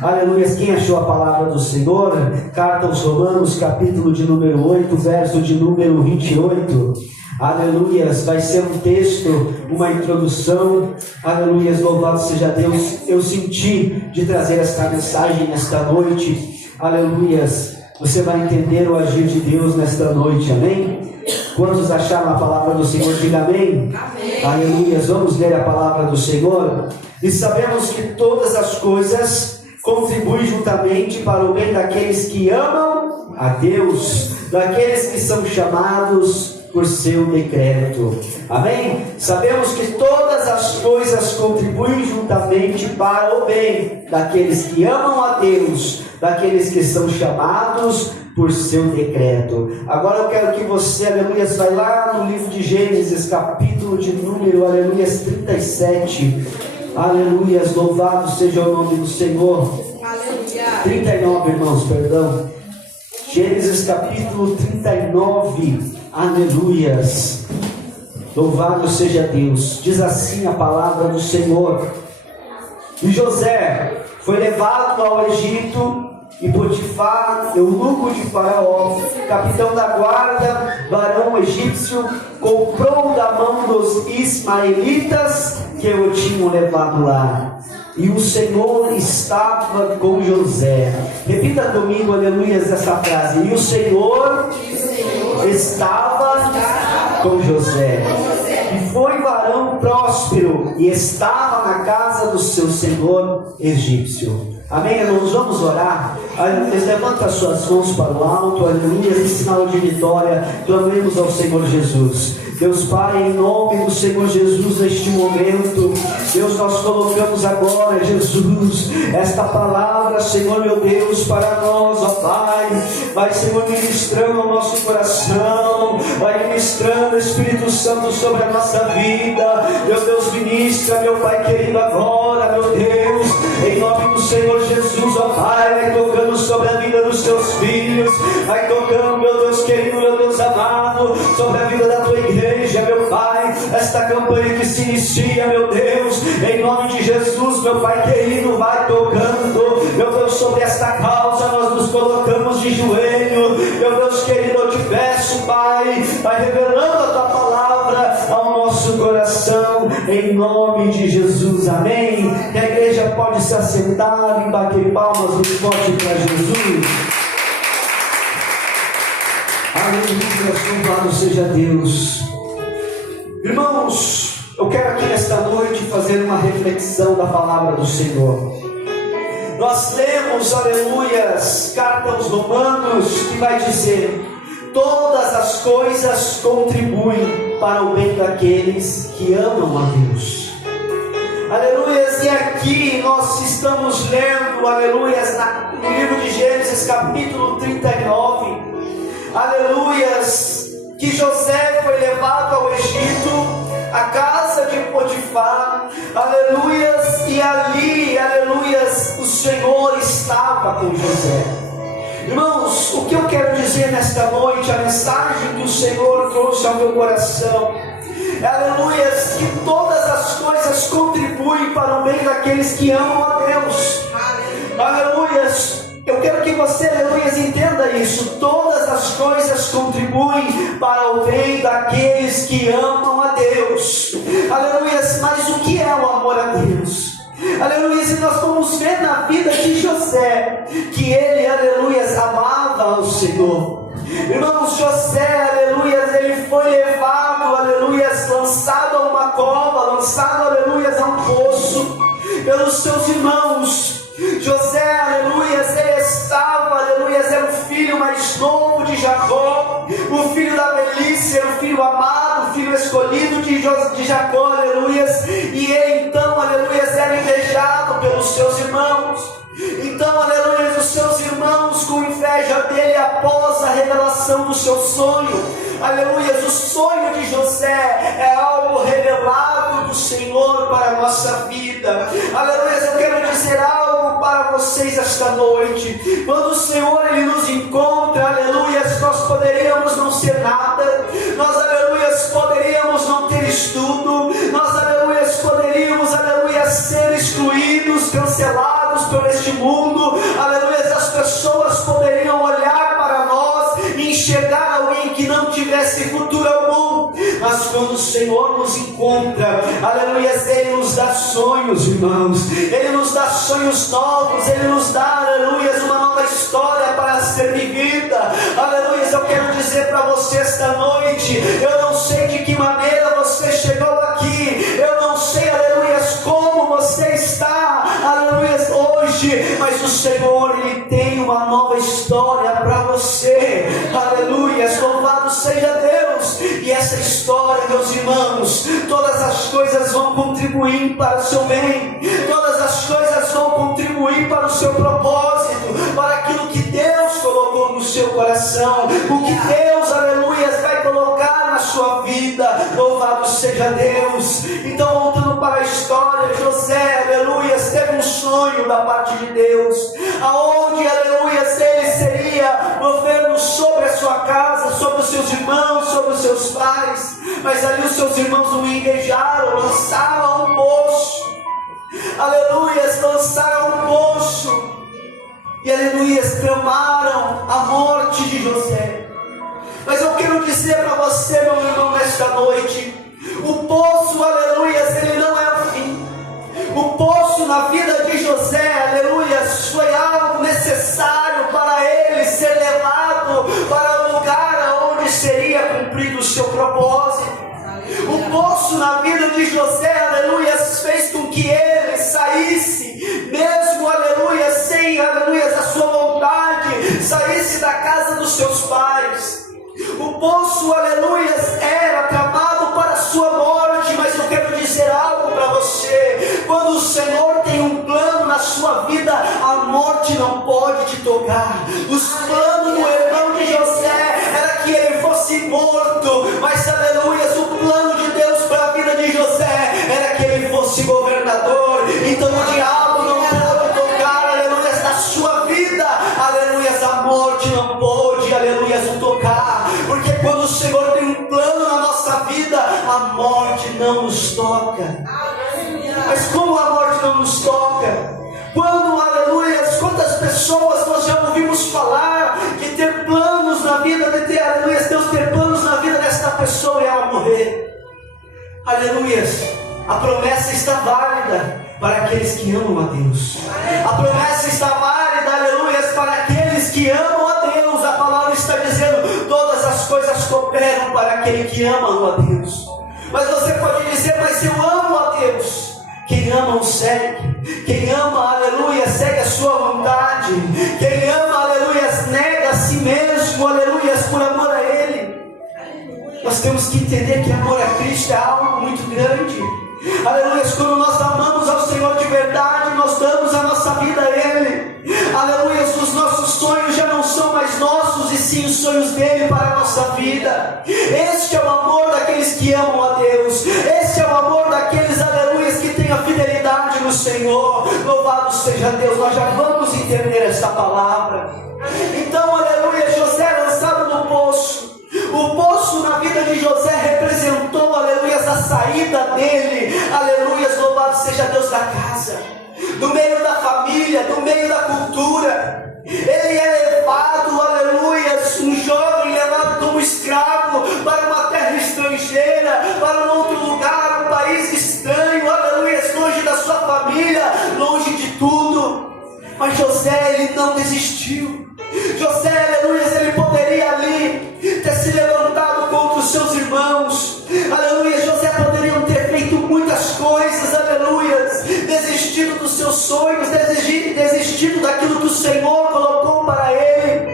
Aleluia. Quem achou a palavra do Senhor? Carta aos Romanos, capítulo de número 8, verso de número 28. Aleluias, vai ser um texto, uma introdução. Aleluias, louvado seja Deus. Eu senti de trazer esta mensagem nesta noite. Aleluias, você vai entender o agir de Deus nesta noite, amém? Quantos acharam a palavra do Senhor? Diga amém. Amém. Aleluias, vamos ler a palavra do Senhor. E sabemos que todas as coisas contribuem juntamente para o bem daqueles que amam a Deus, daqueles que são chamados por seu decreto. Amém? Sabemos que todas as coisas contribuem juntamente para o bem daqueles que amam a Deus, daqueles que são chamados por seu decreto. Agora eu quero que você, aleluias, vai lá no livro de Gênesis, capítulo de número, aleluias, 37. Aleluias, louvado seja o nome do Senhor. Aleluia. 39, irmãos, perdão. Gênesis capítulo 39. Aleluias. Louvado seja Deus. Diz assim a palavra do Senhor. E José foi levado ao Egito, e Potifar, eunuco de Faraó, capitão da guarda, varão egípcio, comprou da mão dos ismaelitas que o tinham levado lá. E o Senhor estava com José. Repita comigo, aleluias, essa frase. E o Senhor estava com José. E foi varão próspero, e estava na casa do seu senhor egípcio. Amém, irmãos? Vamos orar. Aleluia. Levanta as suas mãos para o alto, aleluia, em sinal de vitória. Clamemos ao Senhor Jesus. Deus Pai, em nome do Senhor Jesus, neste momento, Deus, nós colocamos agora, Jesus, esta palavra, Senhor meu Deus, para nós, ó Pai. Vai, Senhor, ministrando o nosso coração, vai ministrando, Espírito Santo, sobre a nossa vida. Meu Deus, ministra, meu Pai querido, agora, meu Deus, em nome do Senhor Jesus, ó Pai, vai tocando sobre a vida dos teus filhos, vai tocando, meu Deus querido, meu Deus amado, sobre a vida da tua igreja, meu Pai, esta campanha que se inicia, meu Deus, em nome de Jesus, meu Pai querido, vai tocando, meu Deus, sobre esta causa, nós nos colocamos de joelho, meu Deus querido, eu te peço, Pai, vai revelando a tua palavra ao nosso coração, em nome de Jesus, amém. Que a igreja pode se assentar e bater palmas muito forte para Jesus. Aleluia, louvado seja Deus. Irmãos, eu quero aqui nesta noite fazer uma reflexão da palavra do Senhor. Nós lemos, aleluias, carta aos Romanos, que vai dizer: todas as coisas contribuem para o bem daqueles que amam a Deus. Aleluias, e aqui nós estamos lendo, aleluias, no livro de Gênesis capítulo 39, aleluias, que José foi levado ao Egito, a casa de Potifar, aleluias, e ali, aleluias, o Senhor estava com José. Irmãos, o que eu quero dizer nesta noite, a mensagem que o Senhor trouxe ao meu coração, aleluias, que todas as coisas contribuem para o bem daqueles que amam a Deus. Aleluias, eu quero que você, aleluias, entenda isso. Todas as coisas contribuem para o bem daqueles que amam a Deus. Aleluias, mas o que é o amor a Deus? Aleluias, e nós vamos ver na vida de José, que ele, aleluias, amava ao Senhor. Irmãos, José, aleluias, ele foi levado, aleluias, lançado a uma cova, lançado, aleluias, a um poço, pelos seus irmãos. José, aleluias, ele estava, aleluias, era o filho mais novo de Jacó, o filho da velhice, era o filho amado, o filho escolhido de Jacó, aleluias, e ele então, aleluias, era invejado pelos seus irmãos. Então, aleluia, os seus irmãos com inveja dele após a revelação do seu sonho. Aleluia, o sonho de José é algo revelado do Senhor para a nossa vida. Aleluia, eu quero dizer algo para vocês esta noite. Quando o Senhor ele nos encontra, aleluia, nós poderíamos não ser nada. Nós, aleluia, poderíamos não ter estudo. Nós, aleluia, poderíamos, aleluia, ser excluídos, cancelados por este mundo. mundo, aleluia, as pessoas poderiam olhar para nós e enxergar alguém que não tivesse futuro algum, mas quando o Senhor nos encontra, aleluia, Ele nos dá sonhos, irmãos, Ele nos dá sonhos novos, Ele nos dá, aleluia, uma nova história para ser vivida, aleluia. Eu quero dizer para você esta noite, eu não sei de que maneira você chegou aqui, eu não sei, aleluia, como você está, aleluia, hoje, mas o Senhor, Ele tem uma nova história para você, aleluia, louvado seja Deus. E essa história, meus irmãos, todas as coisas vão contribuir para o seu bem, todas as coisas vão contribuir para o seu propósito, para aquilo que Deus colocou no seu coração, o que Deus, aleluia, vai colocar na sua vida, louvado seja Deus. Então, voltando para a história, José, aleluia, teve um sonho da parte de Deus, aonde, aleluia, ele seria governo sobre a sua casa, sobre os seus irmãos, sobre os seus pais, mas ali os seus irmãos o invejaram, lançaram um poço, aleluia, lançaram um poço, e aleluia, tramaram a morte de José. Mas eu quero dizer para você, meu irmão, nesta noite, o poço, aleluia, ele não é o fim. O poço na vida de José, aleluia, foi algo necessário para ele ser levado para o lugar onde seria cumprido o seu propósito. O poço na vida de José, aleluia, fez com que ele saísse, mesmo, aleluia, sem, aleluia, a sua vontade, saísse da casa dos seus pais. O poço, aleluia, era tramado para a sua morte, mas eu quero dizer algo para você: quando o Senhor tem um plano na sua vida, a morte não pode te tocar. Os planos do irmão de José era que ele fosse morto, mas aleluia, o plano de Deus para a vida de José era que ele fosse governador. Então o diabo não pode tocar, aleluia, na sua vida, aleluia, a morte não pode, aleluia, o tocar, porque quando o Senhor tem um plano na nossa vida, a morte não nos toca. Mas como a morte não nos toca? Quando, aleluia, quantas pessoas nós já ouvimos falar que ter planos na vida, de ter, aleluia, Deus ter planos na vida desta pessoa e ela morrer. Aleluia, a promessa está válida para aqueles que amam a Deus. A promessa está válida, aleluia, para aqueles que amam a Deus. A palavra está dizendo: todas as coisas cooperam para aquele que ama a Deus. Mas você pode dizer: mas eu amo a Deus. Quem ama o segue. Quem ama, aleluia, segue a sua vontade. Quem ama, aleluia, nega a si mesmo, aleluia, por amor a Ele. Nós temos que entender que amor a Cristo é algo muito grande. Aleluia, quando nós amamos ao Senhor de verdade, nós damos a nossa vida a Ele. Aleluia, os nossos sonhos já não são mais nossos, e sim os sonhos dele para a nossa vida. Este é o amor daqueles que amam a Deus. Este é o amor daqueles, aleluia, que têm a fidelidade no Senhor. Louvado seja Deus. Nós já vamos entender esta palavra. Então, aleluia, José lançado no poço. O poço na vida de José representou, aleluia, a saída dele, aleluia, louvado seja Deus, da casa, do meio da família, do meio da cultura. Ele é levado, aleluia, um jovem levado como escravo para uma terra estrangeira, para um outro lugar, um país estranho, aleluia, longe da sua família, longe de tudo. Mas José, ele não desistiu. José, aleluia, ele poderia ali ter se levantado contra os seus irmãos, aleluia, José poderia ter feito muitas coisas, aleluia, desistido dos seus sonhos, desistido daquilo que o Senhor colocou para ele.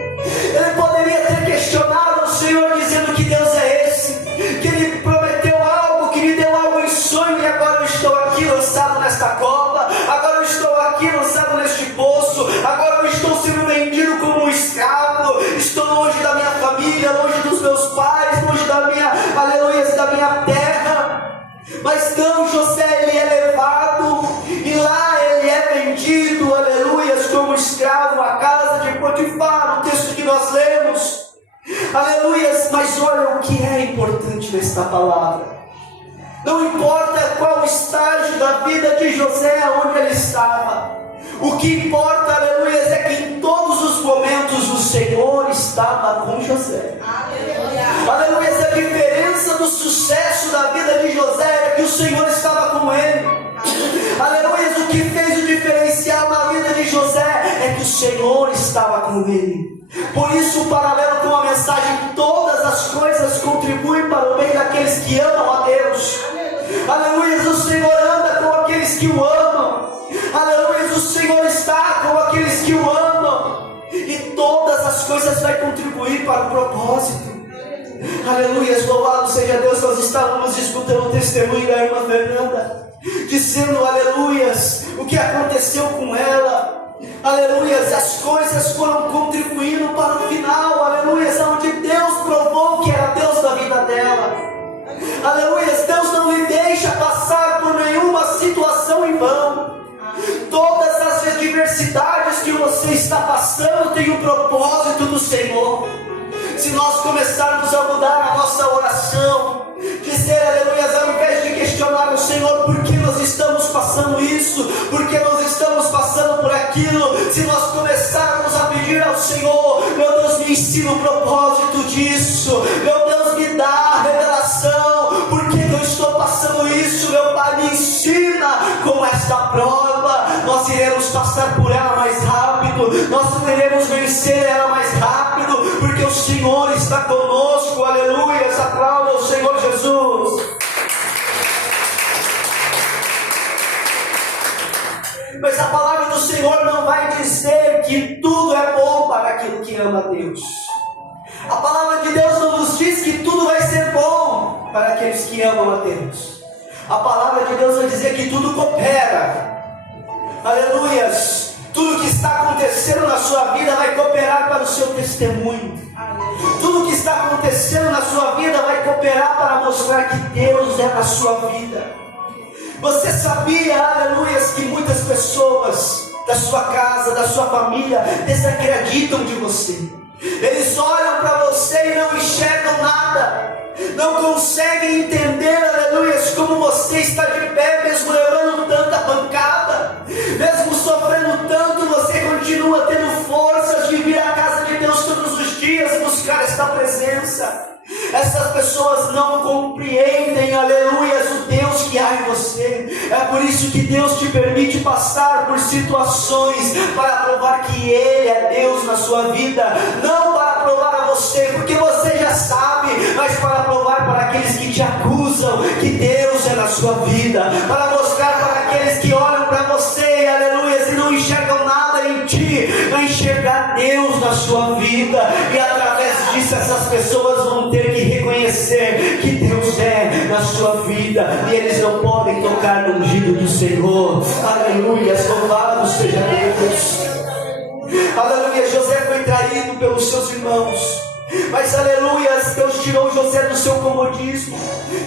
Ele poderia ter questionado o Senhor, dizendo: que Deus é esse, que Ele prometeu algo, que me deu algo em sonho, e agora eu estou aqui lançado nesta cova, agora eu estou aqui lançado neste poço, agora eu estou sendo vendido como um escravo, estou longe da minha família, longe dos meus pais, longe da minha, aleluia, da minha terra. Mas não, José, ele é levado, e lá ele é vendido, aleluia, como escravo à casa de Potifar, o texto que nós lemos, aleluia. Mas olha o que é importante nesta palavra. Não importa qual estágio da vida de José, onde ele estava, O que importa, aleluia, é que em todos os momentos o Senhor estava com José. Aleluia, a diferença do sucesso da vida de José é que o Senhor estava com ele. Aleluia, o que fez o diferencial na vida de José é que o Senhor estava com ele. Por isso, o paralelo com a mensagem, todas as coisas contribuem para o bem daqueles que amam a Deus. Aleluia, o Senhor anda com aqueles que o amam. Aleluia, o Senhor está com aqueles que o amam. E todas as coisas vão contribuir para o propósito. Aleluia, louvado seja Deus. Nós estávamos escutando o testemunho da irmã Fernanda, dizendo, aleluias, o que aconteceu com ela. Aleluias, as coisas foram contribuindo para o final. Aleluias, onde Deus provou que era Deus da vida dela. Aleluias, Deus não lhe deixa passar por nenhuma situação em vão. Todas as adversidades que você está passando tem um propósito do Senhor. Se nós começarmos a mudar a nossa oração, dizer, aleluia, ao invés de questionar o Senhor, por que nós estamos passando isso, por que nós estamos passando por aquilo, se nós começarmos a pedir ao Senhor, meu Deus, me ensina o propósito disso, meu Deus, me dá a revelação, por que eu estou passando isso, meu Pai, me ensina com esta prova, nós iremos passar por ela mais rápido, nós iremos vencer ela mais rápido, porque o Senhor está conosco. Aleluia, aplauda o Senhor Jesus. Mas a palavra do Senhor não vai dizer que tudo é bom para aquele que ama a Deus. A palavra de Deus não nos diz que tudo vai ser bom para aqueles que amam a Deus. A palavra de Deus vai dizer que tudo coopera. Aleluias. Tudo que está acontecendo na sua vida vai cooperar para o seu testemunho. Tudo que está acontecendo na sua vida vai cooperar para mostrar que Deus é na sua vida. Você sabia, aleluias, que muitas pessoas da sua casa, da sua família, desacreditam de você. Eles olham para você e não enxergam nada. Não conseguem entender, aleluias, como você está de pé, mesmo levando tanta pancada, mesmo sofrendo tanto, você continua tendo forças de vir à casa de Deus todos os dias, buscar esta presença. Essas pessoas não compreendem, aleluias, o Deus que há em você. É por isso que Deus te permite passar por situações para provar que Ele é Deus na sua vida. Não para provar a você, porque você já sabe, mas para provar para aqueles que te acusam que Deus é na sua vida. Para mostrar para aqueles que olham para você, aleluias, e não enxergam nada em ti, vai enxergar Deus na sua vida. E através disso essas pessoas vão ter que reconhecer que Deus é na sua vida, e eles não podem tocar no ungido do Senhor. Aleluia, louvado seja Deus. Aleluia, José foi traído pelos seus irmãos, mas aleluia, Deus tirou José do seu comodismo.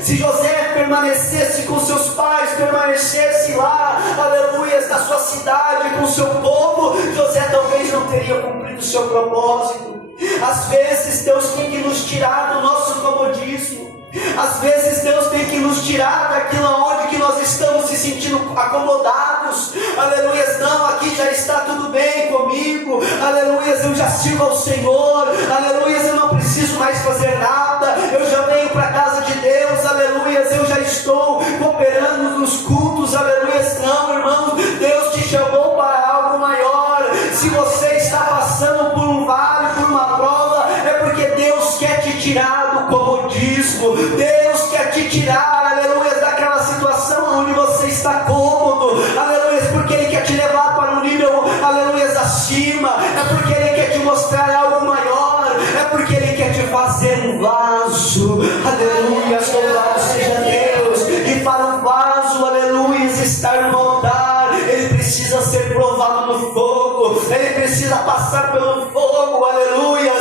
Se José permanecesse com seus pais, permanecesse lá, aleluia, na sua cidade, com o seu povo, José talvez não teria cumprido o seu propósito. Às vezes Deus tem que nos tirar do nosso comodismo. Às vezes Deus tem que nos tirar daquilo onde que nós estamos se sentindo acomodados. Aleluia, não, aqui já está tudo bem comigo. Aleluia, eu já sirvo ao Senhor. Aleluia, eu não preciso mais fazer nada. Eu já venho para a casa de Deus. Aleluia, eu já estou cooperando nos cultos. Aleluia, não, irmão, Deus te chamou para algo maior. Se você está passando por um vale, por uma prova, é porque Deus quer te tirar do comodismo. Deus quer te tirar, aleluia, daquela situação onde você está cômodo. Aleluia, porque Ele quer te levar para um nível, aleluia, acima. É porque Ele quer te mostrar algo maior. É porque Ele quer te fazer um vaso. Aleluia, louvado seja Deus. E para um vaso, aleluia, estar no altar, ele precisa ser provado no fogo. Ele precisa passar pelo fogo, aleluia.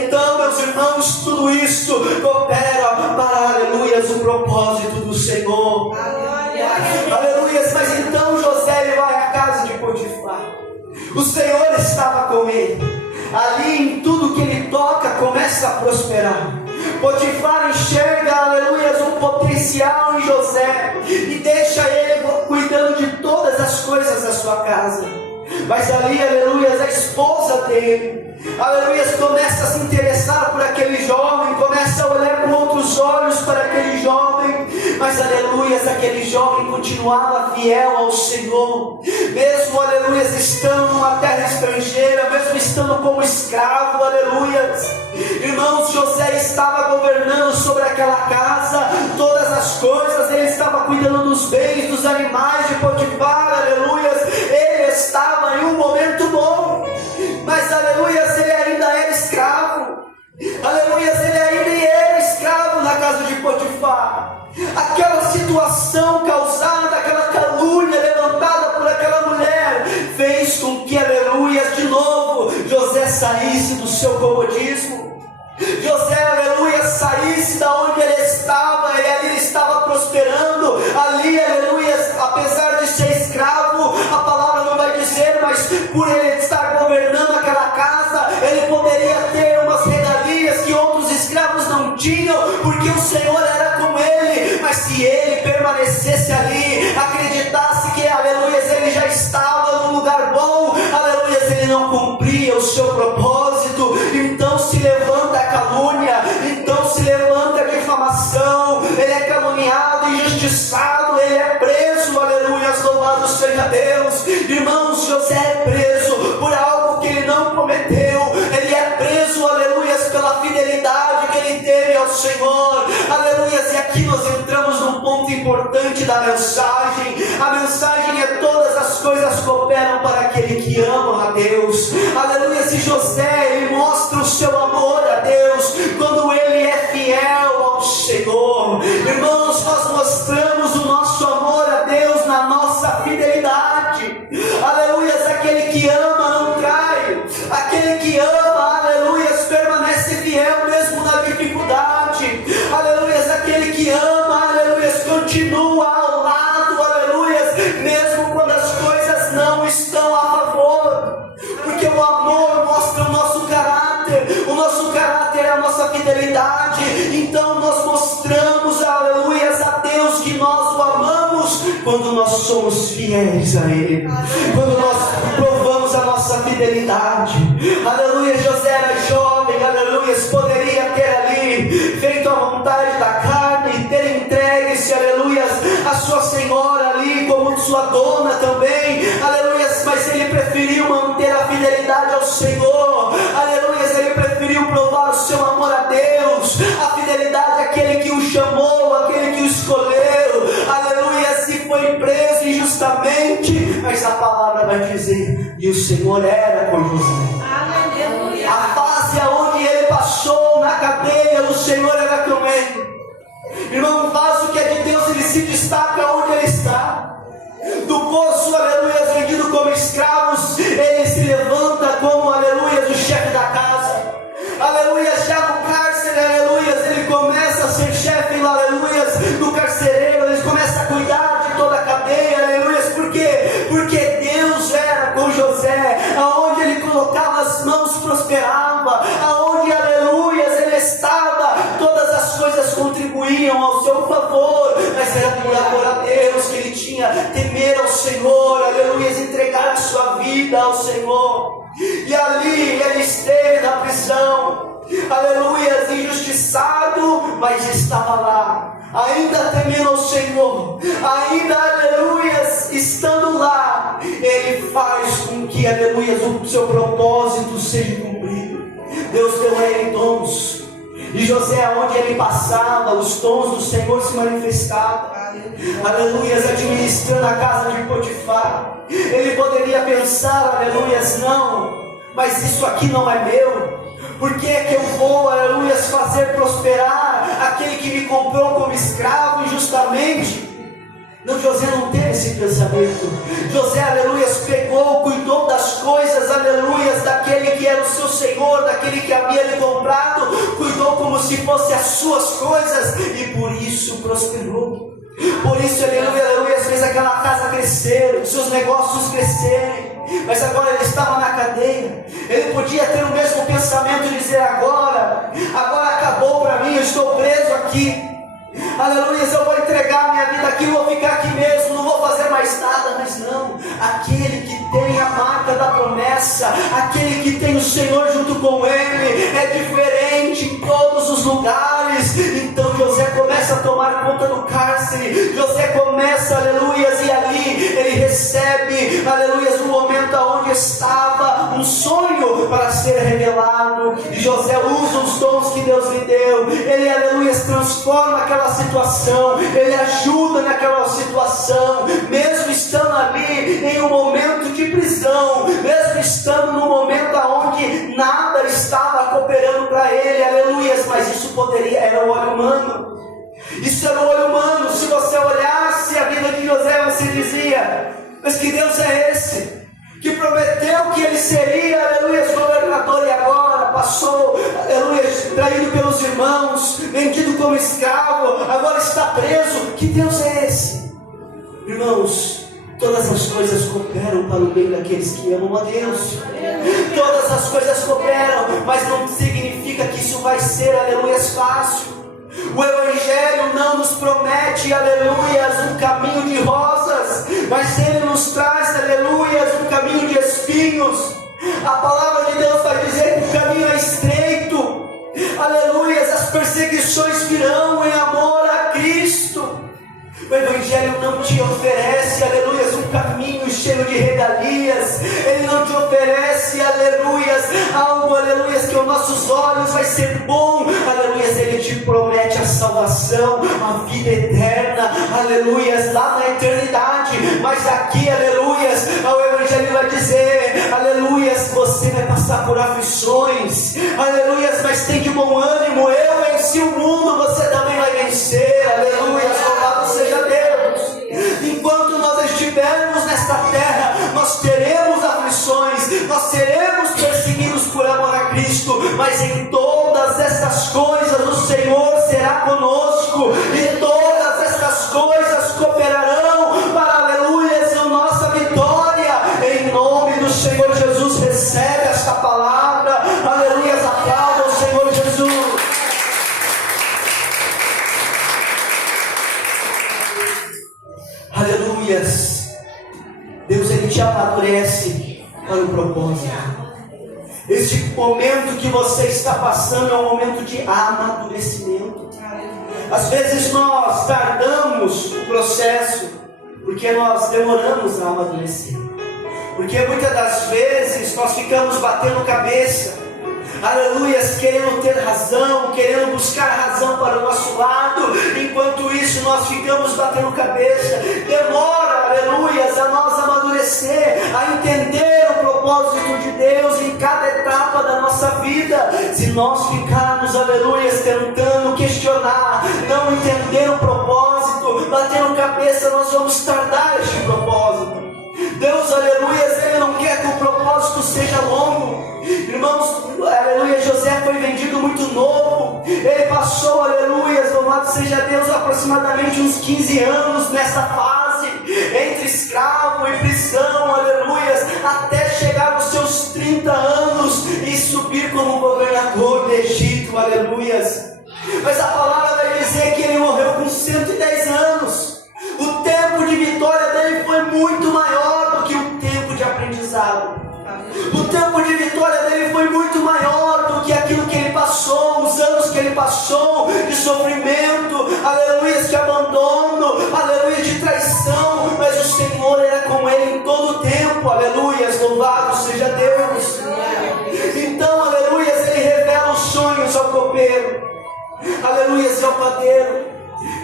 Então, meus irmãos, tudo isso coopera para, aleluia, o propósito do Senhor. Aleluia. Mas então José, ele vai à casa de Potifar. O Senhor estava com ele. Ali em tudo que ele toca começa a prosperar. Potifar enxerga, aleluia, um potencial em José e deixa ele cuidando de todas as coisas da sua casa. Mas ali, aleluia, a esposa dele, aleluia, começa a se interessar por aquele jovem, começa a olhar com outros olhos para aquele jovem, mas aleluia, aquele jovem continuava fiel ao Senhor, mesmo, aleluia, estando numa terra estrangeira, mesmo estando como escravo, aleluia. Irmãos, José estava governando sobre aquela casa, todas as coisas, ele estava cuidando dos bens, dos animais de Potifar, aleluia. Ele estava em um momento bom, mas aleluia, ele ainda era escravo, aleluia, ele ainda era escravo na casa de Potifar. Aquela situação causada, aquela calúnia levantada por aquela mulher, fez com que, aleluia, de novo, José saísse do seu comodismo. José, aleluia, saísse da onde ele estava, e ali ele estava prosperando, ali, aleluia, apesar de ser escravo, a palavra não vai dizer, mas por ele estar governando aquela casa, ele poderia ter umas regalias que outros escravos não tinham, porque o Senhor era com ele. Mas se ele permanecesse ali, acreditasse que, aleluia, ele já estava num lugar bom, aleluia, ele não cumpria o seu propósito, então se levanta a calúnia, então se levanta a difamação, ele é caluniado, injustiçado, ele é preso, aleluia, louvado seja Deus. Irmãos, José é preso por algo que ele não cometeu, ele é preso, aleluia, pela fidelidade que ele teve ao Senhor, aleluia. E aqui nós entramos num ponto importante da mensagem. A mensagem é: todas as coisas cooperam para aquele que ama a Deus, aleluia. Se José, ele mostra o seu amor a Deus quando ele é fiel ao Senhor. Irmãos, nós mostramos o nosso amor a Deus na nossa fidelidade, aleluia. Aquele que ama não trai, aquele que ama, aleluia, permanece fiel mesmo na dificuldade, aleluia. Aquele que ama, aleluia, continua ao lado, aleluia, mesmo quando as coisas não estão a favor, porque o amor mostra o nosso caráter é a nossa fidelidade. Então nós mostramos, aleluia, a Deus que nós o amamos quando nós somos fiéis a Ele, quando nós provamos a nossa fidelidade, aleluia. José era jovem, aleluia, poderia ter ali feito a vontade da carne, ter entregue-se, aleluia, a sua senhora ali como sua dona também, aleluia, mas ele preferiu manter a fidelidade ao Senhor, aleluia. Ele preferiu provar o seu amor a Deus, a fidelidade àquele que o chamou, aquele que o escolheu, aleluia. Se foi preso injustamente, mas a palavra vai dizer: e o Senhor era com José. Aleluia. A fase aonde ele passou na cadeia, o Senhor era com ele. Irmão, o vaso que é de Deus, ele se destaca onde ele está. Do poço, aleluia, vendido como escravos, ele se levanta como, aleluia, o chefe da casa, aleluia. Já no cárcere, aleluia, ele começa a ser chefe, aleluia, do carcereiro, ele começa a cuidar de toda a cadeia, aleluia. Por quê? Porque Deus era com José, aonde ele colocava as mãos prosperava, aonde, aleluia, ele estava, todas as coisas contribuíam ao seu favor, mas era por amor a Deus que ele tinha temer ao Senhor, aleluia, entregar a sua vida ao Senhor. E ali ele esteve na prisão, aleluia, injustiçado, mas estava lá, ainda temendo ao Senhor, ainda, aleluia, estando lá, ele faz com que, aleluia, o seu propósito seja cumprido. Deus deu a ele dons, e José, onde ele passava, os dons do Senhor se manifestavam, aleluia, administrando a casa de Potifar. Ele poderia pensar, aleluia, não, mas isso aqui não é meu, por que é que eu vou, aleluia, fazer prosperar aquele que me comprou como escravo injustamente? Não, José não teve esse pensamento. José, aleluia, pegou, cuidou das coisas, aleluia, daquele que era o seu Senhor, daquele que havia lhe comprado, cuidou como se fossem as suas coisas, e por isso prosperou. Por isso, aleluia, fez aquela casa crescer, os seus negócios crescerem. Mas agora ele estava na cadeia. Ele podia ter o mesmo pensamento de dizer: agora acabou para mim, eu estou preso aqui. aleluia, eu vou entregar a minha vida aqui, vou ficar aqui mesmo, não vou fazer mais nada. Mas não, aquele que tem a marca da promessa, aquele que tem o Senhor junto com ele, é diferente em todos os lugares. Então José começa a tomar conta do cárcere, José começa, aleluia, e ali ele recebe, aleluia, no momento onde estava um sonho para ser revelado, e José usa os dons que Deus lhe deu, ele, aleluia, transforma aquela situação, ele ajuda naquela situação, mesmo estando ali em um momento de prisão, mesmo estando no momento onde nada estava cooperando para ele, aleluia, mas isso era o olho humano. Isso era o olho humano. Se você olhasse a vida de José, você dizia: mas que Deus é esse? Que prometeu que ele seria, aleluia, governador, e agora passou, aleluia, traído pelos irmãos, vendido como escravo, agora está preso. Que Deus é esse? Irmãos, todas as coisas cooperam para o bem daqueles que amam a Deus. Todas as coisas cooperam, mas não significa que isso vai ser, aleluia, fácil. O Evangelho não nos promete, aleluias, um caminho de rosas, mas ele nos traz, aleluias, um caminho de espinhos. A palavra de Deus vai dizer que o caminho é estreito, aleluias, as perseguições virão em amor a Cristo. O Evangelho não te oferece, aleluias, um caminho cheio de regalias. Ele não te oferece, aleluias, algo, aleluias, que aos nossos olhos vai ser bom, aleluias. Ele te promete a salvação, a vida eterna, aleluias, lá na eternidade. Mas aqui, aleluias, o Evangelho vai dizer, aleluias, você vai passar por aflições, aleluias, mas tem de bom ânimo, eu venci o mundo, você também vai vencer, aleluias, louvado seja Deus. Enquanto nós estivermos nesta terra, nós teremos aflições, nós seremos perseguidos por amor a Cristo, mas em todas essas coisas o Senhor será conosco, e todas essas coisas cooperarão para, aleluia, a nossa vitória. Em nome do Senhor Jesus, recebe esta palavra, aleluia, aplauda o Senhor Jesus. Aleluias. Deus, ele te amadurece para o propósito. Este momento que você está passando é um momento de amadurecimento. Às vezes nós tardamos o processo porque nós demoramos a amadurecer, porque muitas das vezes nós ficamos batendo cabeça, aleluias, querendo ter razão, querendo buscar razão para o nosso lado. Enquanto isso nós ficamos batendo cabeça, demora, aleluias, a nós amadurecer, a entender o propósito de Deus em cada etapa da nossa vida. Se nós ficarmos, aleluias, tentando questionar, não entender o propósito, batendo cabeça, nós vamos tardar este propósito. Deus, aleluias, ele não quer que o propósito seja longo. Irmãos, aleluia, José foi vendido muito novo. Ele passou, aleluia, louvado seja Deus, aproximadamente uns 15 anos nessa fase, entre escravo e prisão, aleluia, até chegar aos seus 30 anos e subir como governador do Egito, aleluia. Mas a palavra vai dizer que ele morreu com 110 anos. O tempo de vitória dele foi muito maior do que o tempo de aprendizado. O tempo de vitória dele foi muito maior do que aquilo que ele passou, os anos que ele passou de sofrimento, aleluia, de abandono, aleluia, de traição. Mas o Senhor era com ele em todo o tempo, aleluia, louvado seja Deus. Então, aleluia, ele revela os sonhos ao copeiro, aleluia, ao padeiro,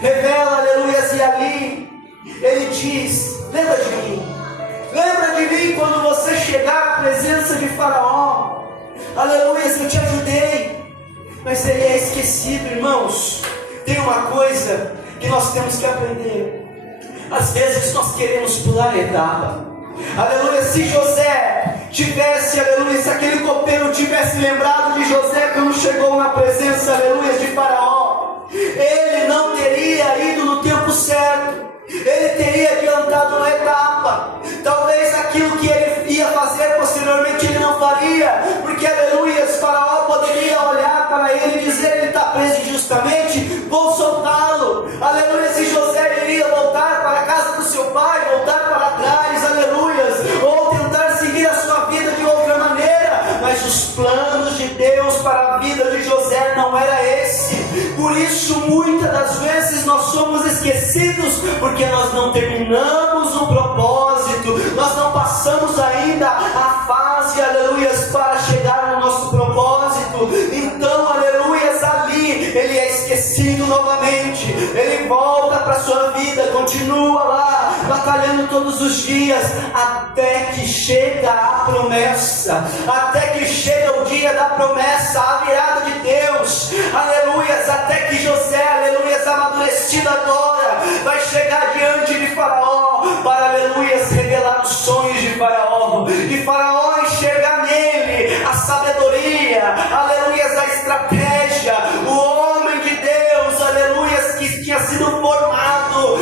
revela, aleluia, e ali ele diz: lembra de mim. Lembra de mim quando você chegar à presença de Faraó. Aleluia, eu te ajudei. Mas ele é esquecido, irmãos. Tem uma coisa que nós temos que aprender. Às vezes nós queremos pular a etapa. Aleluia, se José tivesse, aleluia, se aquele copeiro tivesse lembrado de José quando chegou na presença, aleluia, de Faraó, ele não teria ido no tempo certo. Ele teria adiantado uma etapa. Talvez aquilo que ele ia fazer posteriormente ele não faria, porque, aleluia, Faraó poderia olhar para ele e dizer: ele está preso injustamente, vou soltá-lo. Por isso, muitas das vezes nós somos esquecidos, porque nós não terminamos o propósito, nós não passamos ainda a fase, aleluias, para chegar no nosso propósito. Então, aleluias, ali ele é esquecido novamente, ele volta para a sua vida, continua lá, batalhando todos os dias, até que chega a promessa, até que chega o dia da promessa, a virada de Deus, aleluias, até que José, aleluias, amadurecido agora, vai chegar diante de Faraó, para, aleluias, revelar os sonhos de Faraó, e Faraó enxergar nele a sabedoria, aleluias, a estratégia, o homem de Deus, aleluias, que tinha sido formado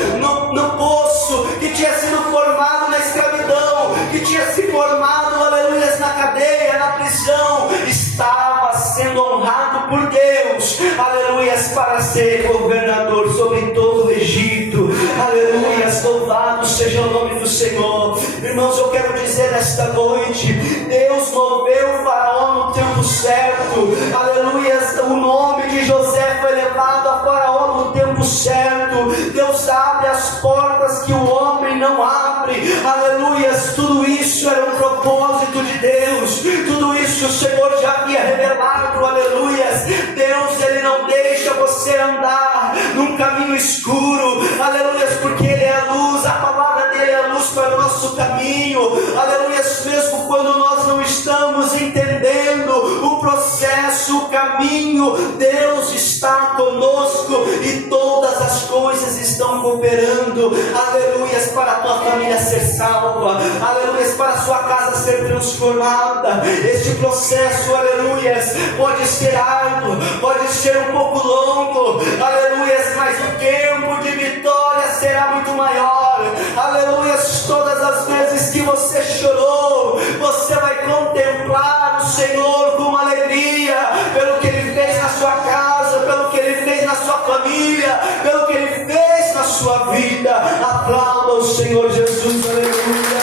no poço, que tinha sido formado na escravidão, que tinha se formado, aleluias, na cadeia, na prisão, estava sendo honrado por Deus, aleluias, para ser governador sobre todo o Egito, aleluias, louvado seja o nome do Senhor. Irmãos, eu quero dizer nesta noite, Deus moveu o Faraó no tempo certo, aleluias, o nome de José foi levado a Faraó no tempo certo, Deus abre as portas que o homem não abre, aleluias, tudo isso era um propósito de Deus, tudo isso o Senhor já havia revelado, aleluias. Deus, ele não deixa você andar num caminho escuro, aleluias, porque ele é a luz, a palavra dele é a luz para o nosso caminho, aleluias, mesmo quando nós não estamos entendendo o processo, o caminho, Deus está conosco e todas as coisas estão cooperando, aleluias, para a tua família ser salva, aleluias, para a sua casa ser transformada. Este processo, aleluias, pode ser árduo, pode ser um pouco longo, aleluias, mas o tempo de vitória será muito maior, aleluias. Todas as vezes que você chorou, você vai contemplar o Senhor com alegria, pelo que Ele fez na sua casa, pelo que Ele fez na sua família, pelo que Ele fez na sua vida. Aplauda o Senhor Jesus, aleluia.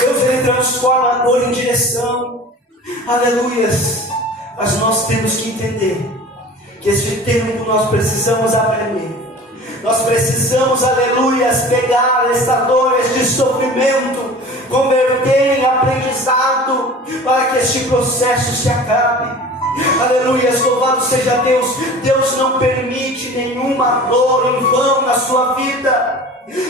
Deus, Ele transforma a dor em direção, aleluias. Mas nós temos que entender que este tempo nós precisamos aprender. Nós precisamos, aleluias, pegar esta dor, este sofrimento, converter em aprendizado, para que este processo se acabe. Aleluias, louvado seja Deus. Deus não permite nenhuma dor em vão na sua vida.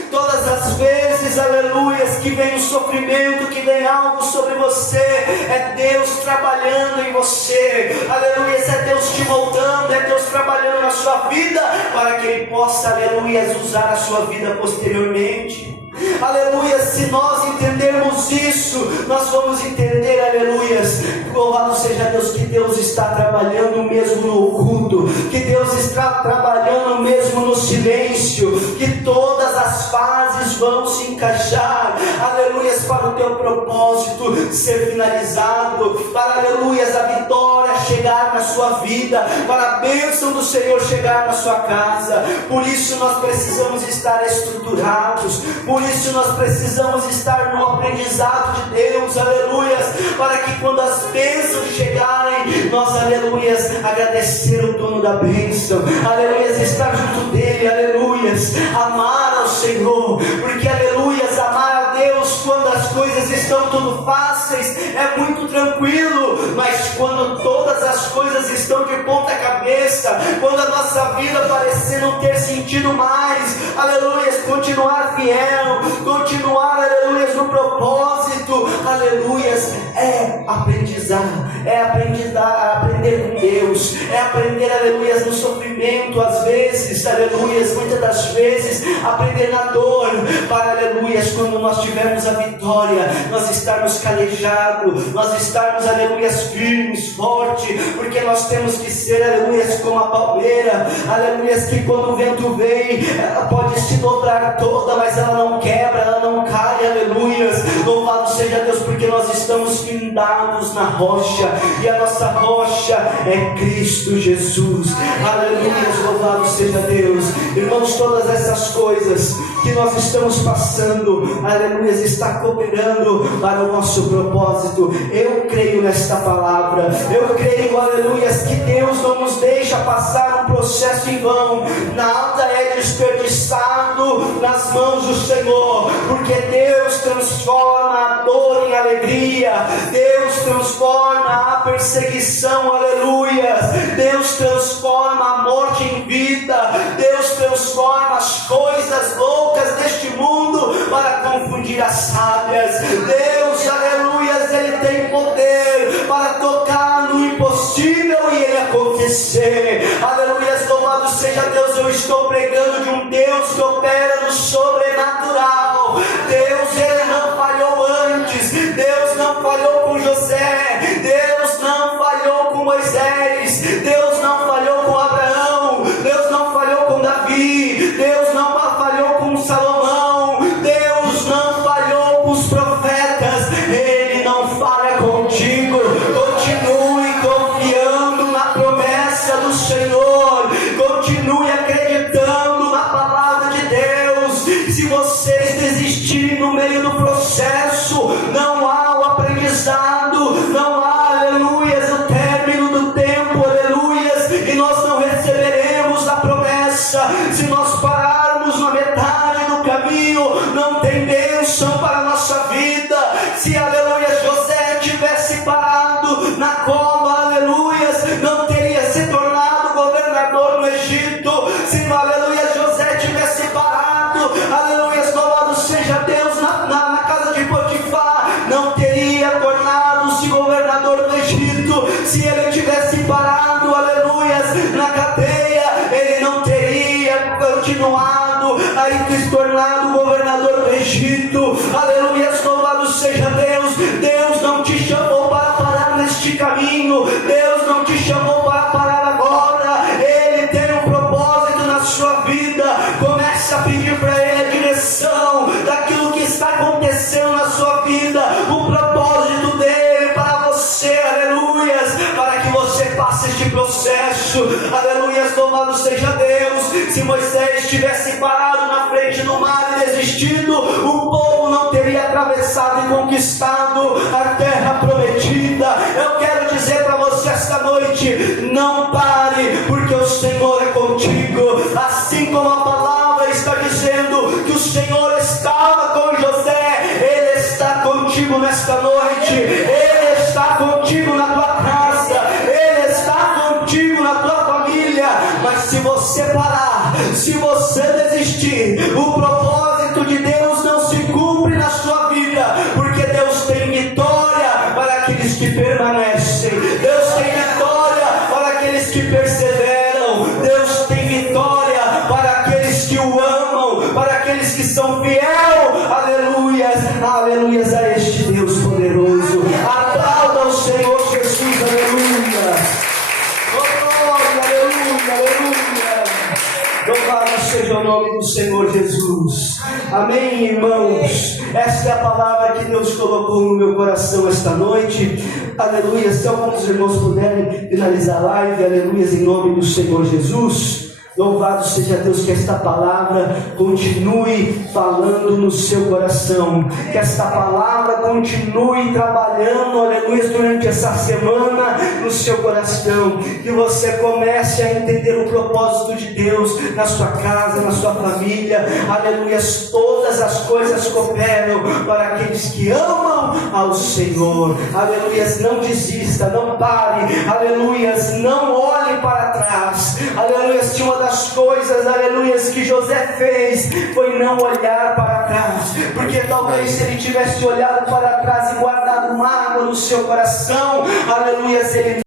Todas as vezes, aleluias, que vem o sofrimento, que vem algo sobre você, é Deus trabalhando em você, aleluias, é Deus te moldando, é Deus trabalhando na sua vida, para que Ele possa, aleluias, usar a sua vida posteriormente. Aleluia, se nós entendermos isso, nós vamos entender, aleluias, louvado seja Deus, que Deus está trabalhando mesmo no oculto, que Deus está trabalhando mesmo no silêncio, que todas as fases vão se encaixar, aleluias, para o teu propósito ser finalizado, para, aleluias, a vitória chegar na sua vida, para a bênção do Senhor chegar na sua casa. Por isso nós precisamos estar estruturados, por isso nós precisamos estar no aprendizado de Deus, aleluias, para que quando as bênçãos chegarem, nós, aleluias, agradecer o dono da bênção, aleluias, estar junto dele, aleluias, amar ao Senhor, porque, aleluias, amar a Deus quando as coisas estão tudo fáceis é muito tranquilo, mas quando todas as coisas estão de ponta cabeça, quando a nossa vida parecer não ter sentido mais, aleluias, continuar fiel, continuar, aleluias, no propósito, aleluias, é aprender com Deus, é aprender, aleluias, no sofrimento, às vezes, aleluias, muitas das vezes, aprender na dor, para, aleluias, quando nós tivermos a vitória, nós estarmos calejados, nós estarmos, aleluias, firmes, fortes, porque nós temos que ser, aleluias, como a palmeira, aleluias, que quando o vento vem, ela pode se dobrar toda, mas ela não quebra, ela não cai, aleluias, louvado seja Deus, porque nós estamos findados na rocha, e a nossa rocha é Cristo Jesus. Aleluia, louvado seja Deus. Irmãos, todas essas coisas que nós estamos passando, aleluia, está cooperando para o nosso propósito. Eu creio nesta palavra, eu creio, aleluia, que Deus não nos deixa passar um processo em vão. Nada é desperdiçado nas mãos do Senhor, porque Deus transforma a dor em alegria, Deus transforma a perseguição, aleluia, Deus transforma a morte em vida, Deus transforma as coisas loucas deste mundo para confundir as sábias. Deus, aleluia, Ele tem poder para tocar no impossível e ele acontecer. Aleluia, louvado seja Deus. Eu estou pregando de um Deus que opera no sobrenatural. Deus, Ele não falhou antes, Deus não falhou com José, Deus não falhou com Moisés, Deus não falhou com Abraão, Deus não falhou com Davi, Deus não falhou com Salomão, Deus não falhou com os profetas. Ele não falha contigo. Continue confiando na promessa do Senhor, continue acreditando na palavra de Deus. Se vocês desistirem no meio do processo, não há o aprendizado, não há, aleluias, o término do tempo, aleluias, e nós não receberemos a promessa. Se nós pararmos na metade do caminho, não tem bênção para a nossa vida. Se, aleluia, José tivesse parado na cova, aleluias, não teria se tornado governador no Egito. Se, aleluia, José tivesse parado, aleluia, louvado seja Deus, na casa de Potifar, não teria tornado-se governador do Egito. Se ele tivesse parado, aleluia, na cadeia, ele não teria continuado aí se tornado governador do Egito. Aleluia, louvado seja Deus. Deus não te chamou para parar neste caminho, Deus não te chamou para parar agora. Ele tem um propósito na sua vida. Comece a pedir para Ele a direção daquilo que está acontecendo na sua vida, o propósito dele para você, aleluias, para que você passe este processo. Aleluias, louvado seja Deus. Se Moisés tivesse parado na frente do mar e desistido, o povo não teria atravessado e conquistado a terra prometida. Eu quero dizer para você esta noite: não pare, porque o Senhor é contigo. Assim como a palavra está dizendo que o Senhor estava com José, Ele está contigo nesta noite. Ele está contigo na tua casa, Ele está contigo na tua família. Mas se você parar, se você desistir, o propósito de Deus não se cumpre na sua vida, porque Deus tem vitória para aqueles que permanecem, Deus tem vitória para aqueles que perseveram, Deus tem vitória para aqueles que o amam, para aqueles que são fiéis. Aleluias, aleluias a este Deus poderoso. Aplauda o Senhor Jesus, aleluia. Oh, aleluia, aleluia. Louvado seja o nome do Senhor Jesus. Amém, irmãos. Esta é a palavra que Deus colocou no meu coração esta noite. Aleluia. Se alguns irmãos puderem finalizar a live, aleluia, em nome do Senhor Jesus. Louvado seja Deus, que esta palavra continue falando no seu coração, que esta palavra continue trabalhando, aleluia, durante essa semana no seu coração, que você comece a entender o propósito de Deus na sua casa, na sua família. Aleluia, todas as coisas cooperam para aqueles que amam ao Senhor. Aleluia, não desista, não pare, aleluia, não olhe para trás. Aleluia, se uma das coisas, aleluia, que José fez foi não olhar para trás, porque talvez se ele tivesse olhado para trás e guardado mágoa no seu coração, aleluia, ele